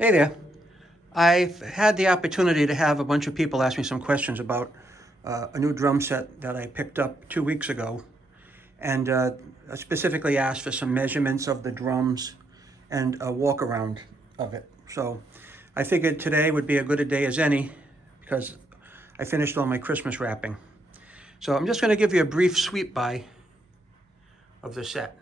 Hey there. I've had the opportunity to have a bunch of people ask me some questions about a new drum set that I picked up 2 weeks ago. And I specifically asked for some measurements of the drums and a walk around of it. So I figured today would be as good a day as any because I finished all my Christmas wrapping. So I'm just going to give you a brief sweep by of the set.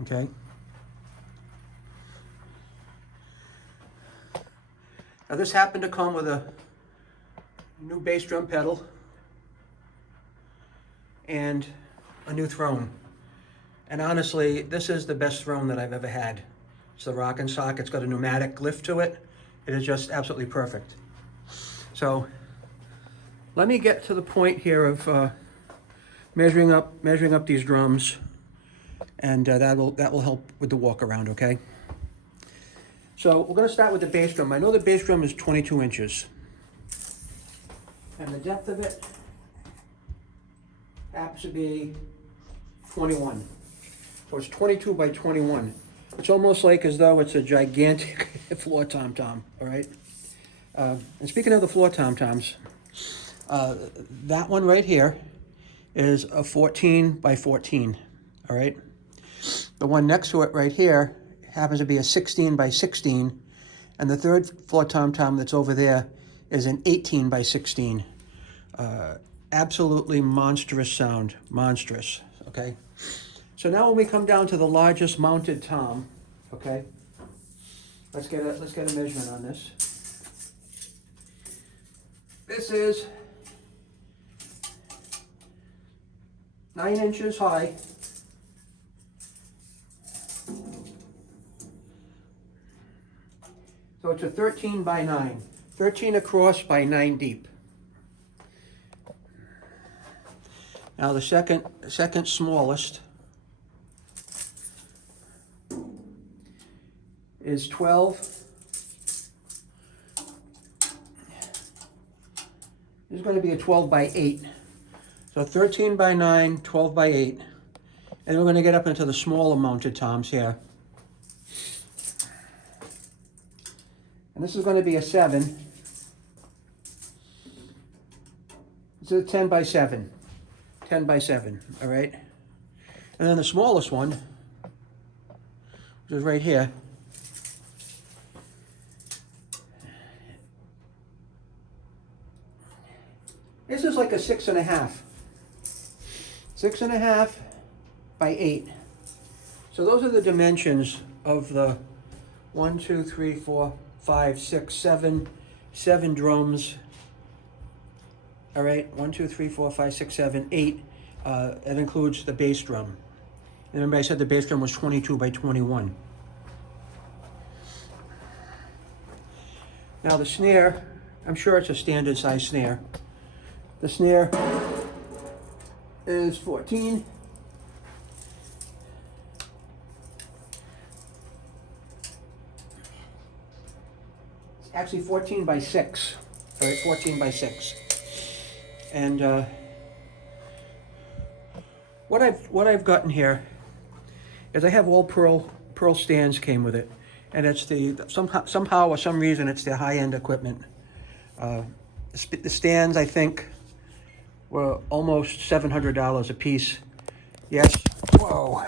Okay. Now this happened to come with a new bass drum pedal and a new throne. And honestly, this is the best throne that I've ever had. It's the Rock and Sock. It's got a pneumatic lift to it. It is just absolutely perfect. So let me get to the point here of measuring up these drums. And that will help with the walk around, okay? So we're going to start with the bass drum. I know the bass drum is 22 inches. And the depth of it happens to be 21. So it's 22 by 21. It's almost like as though it's a gigantic floor tom-tom, all right? And speaking of the floor tom-toms, that one right here is a 14 by 14, all right? The one next to it right here happens to be a 16 by 16, and the third floor tom-tom that's over there is an 18 by 16. Absolutely monstrous sound, monstrous, okay? So now when we come down to the largest mounted tom, okay, let's get a measurement on this. This is 9 inches high. So it's a 13 by 9, 13 across by 9 deep. Now the second smallest is 12. This is going to be a 12 by 8. So 13 by 9, 12 by 8. And we're going to get up into the smaller mounted toms here. And this is going to be a 7. This is a 10 by 7. 10 by 7, all right? And then the smallest one, which is right here, this is like a 6.5. 6.5 by 8. So those are the dimensions of the 1, 2, 3, 4, 5, 6, 7 drums. All right, 1, 2, 3, 4, 5, 6, 7, 8. It includes the bass drum. And remember I said the bass drum was 22 by 21. Now the snare, I'm sure it's a standard size snare. The snare is 14. It's actually 14 by 6. All right, 14 by 6. And what I've gotten here is I have all pearl stands came with it, and it's somehow or some reason it's the high-end equipment. The stands I think were almost $700 a piece. Yes. Whoa,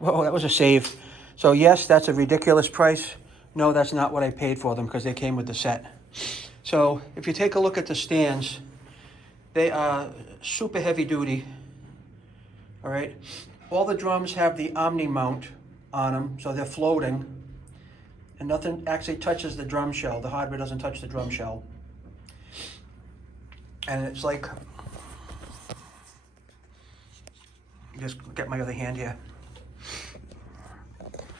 that was a save. So yes, that's a ridiculous price. No, that's not what I paid for them because they came with the set. So if you take a look at the stands, they are super heavy duty, all right? All the drums have the Omni mount on them, so they're floating, and nothing actually touches the drum shell. The hardware doesn't touch the drum shell. And it's like, just get my other hand here.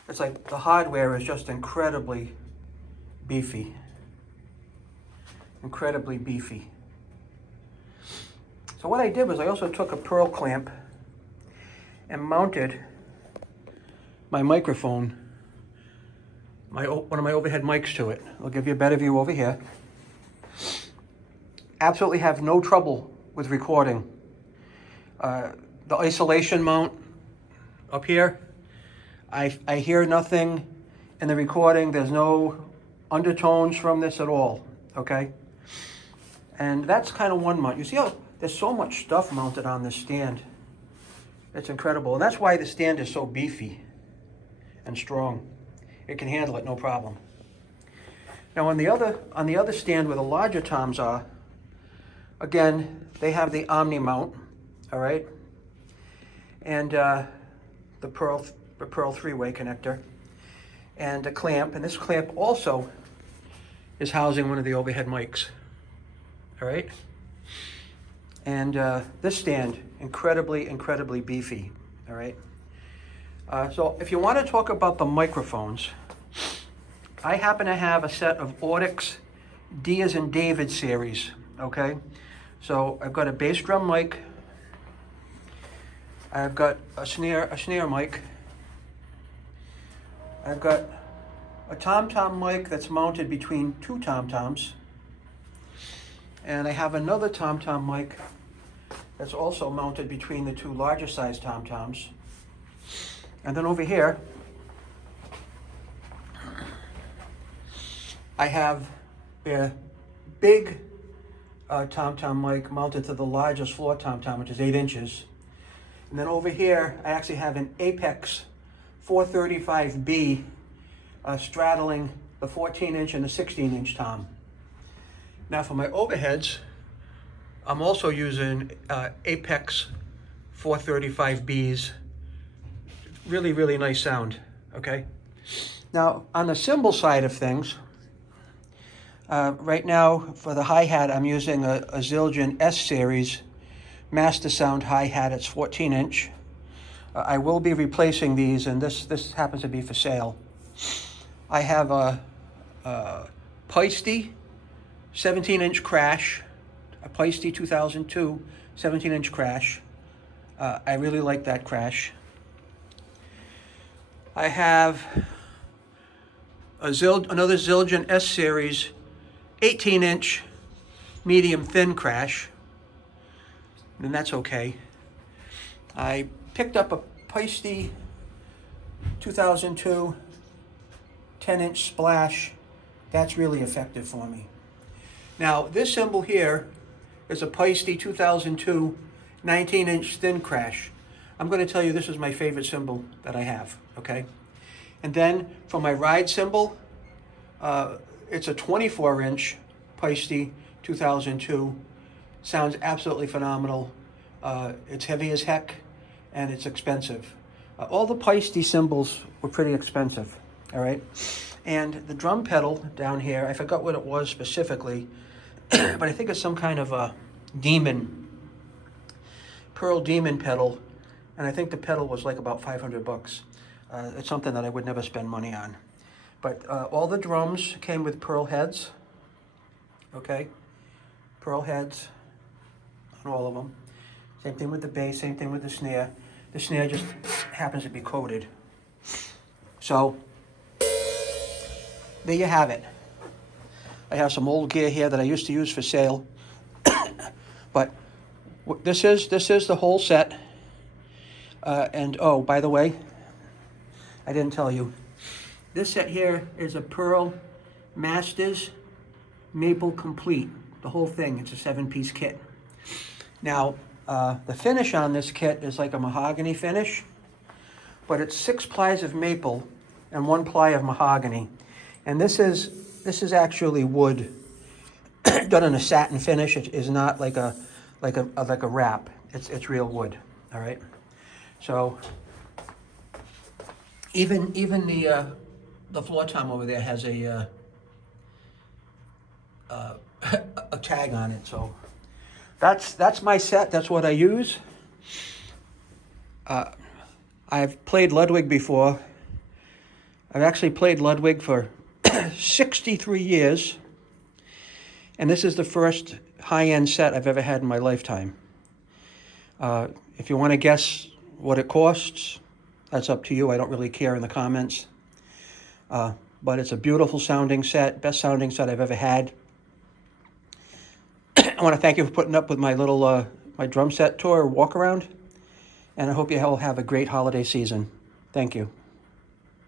It's like the hardware is just incredibly beefy. Incredibly beefy. So what I did was I also took a pearl clamp and mounted my microphone, one of my overhead mics to it. I'll give you a better view over here. Absolutely have no trouble with recording. The isolation mount up here, I hear nothing in the recording. There's no undertones from this at all, okay? And that's kind of one mount. You see how there's so much stuff mounted on this stand. It's incredible. And that's why the stand is so beefy and strong. It can handle it, no problem. Now on the other stand where the larger toms are, again, they have the Omni mount, all right? And the Pearl three-way connector and a clamp. And this clamp also is housing one of the overhead mics, all right? And this stand, incredibly beefy, all right? So if you want to talk about the microphones, I happen to have a set of Audix D as in David series, okay? So I've got a bass drum mic, I've got a snare mic, I've got a tom-tom mic that's mounted between two tom-toms, and I have another tom-tom mic that's also mounted between the two larger size tom-toms. And then over here, I have a big tom-tom mic mounted to the largest floor tom-tom, which is 8 inches. And then over here, I actually have an Apex 435B straddling the 14-inch and the 16-inch tom. Now for my overheads, I'm also using Apex 435Bs. Really nice sound, okay? Now on the cymbal side of things, right now for the hi-hat, I'm using a Zildjian S-Series Master Sound hi-hat. It's 14-inch. I will be replacing these, and this happens to be for sale. I have a Peisty 17-inch crash, a Peisty 2002 17-inch crash. I really like that crash. I have another Zildjian S-Series 18-inch medium thin crash, and that's okay. I picked up a Peisty 2002 10-inch splash. That's really effective for me. Now this cymbal here is a Peisty 2002 19-inch thin crash. I'm going to tell you this is my favorite cymbal that I have, okay? And then for my ride cymbal, it's a 24-inch Peisty 2002. Sounds absolutely phenomenal. It's heavy as heck, and it's expensive. All the Peisty cymbals were pretty expensive, all right? And the drum pedal down here, I forgot what it was specifically, but I think it's some kind of a Pearl Demon pedal, and I think the pedal was like about 500 bucks. It's something that I would never spend money on. But all the drums came with Pearl heads, okay? Pearl heads on all of them. Same thing with the bass, same thing with the snare. The snare just happens to be coated. So, there you have it. I have some old gear here that I used to use for sale. But this is the whole set. And oh, by the way, I didn't tell you. This set here is a Pearl Masters Maple Complete. The whole thing, it's a 7-piece kit. Now, the finish on this kit is like a mahogany finish, but it's 6 plies of maple and 1 ply of mahogany. And this is actually wood done in a satin finish. It is not like a wrap. It's real wood. All right. So even the floor tom over there has a tag on it. So that's my set. That's what I use. I've played Ludwig before. I've actually played Ludwig for 63 years, and this is the first high-end set I've ever had in my lifetime. If you want to guess what it costs, that's up to you. I don't really care in the comments. But it's a beautiful sounding set, best sounding set I've ever had. I want to thank you for putting up with my little my drum set tour walk around, and I hope you all have a great holiday season. Thank you.